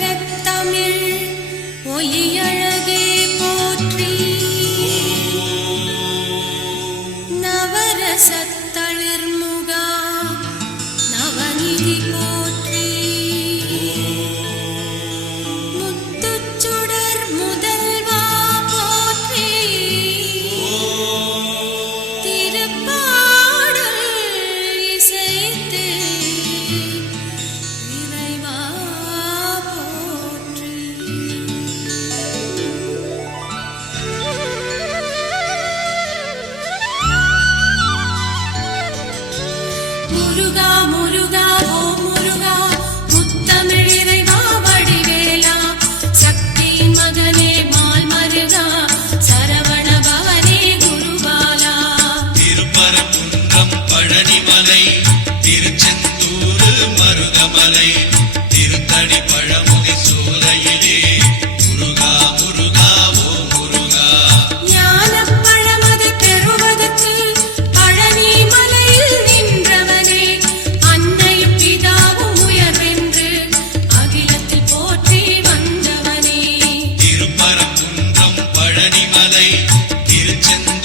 கரத்தமிழ் ஒலியழ முருகா முருகா ஓ முருகா முத்தமிழிறைவா வடிவேலா சக்தி மகனே மால் மருகா சரவண பவனே குருபாலா திருப்பரங்குன்றம் பழனிமலை திருச்செந்தூர் மருதமலை legend.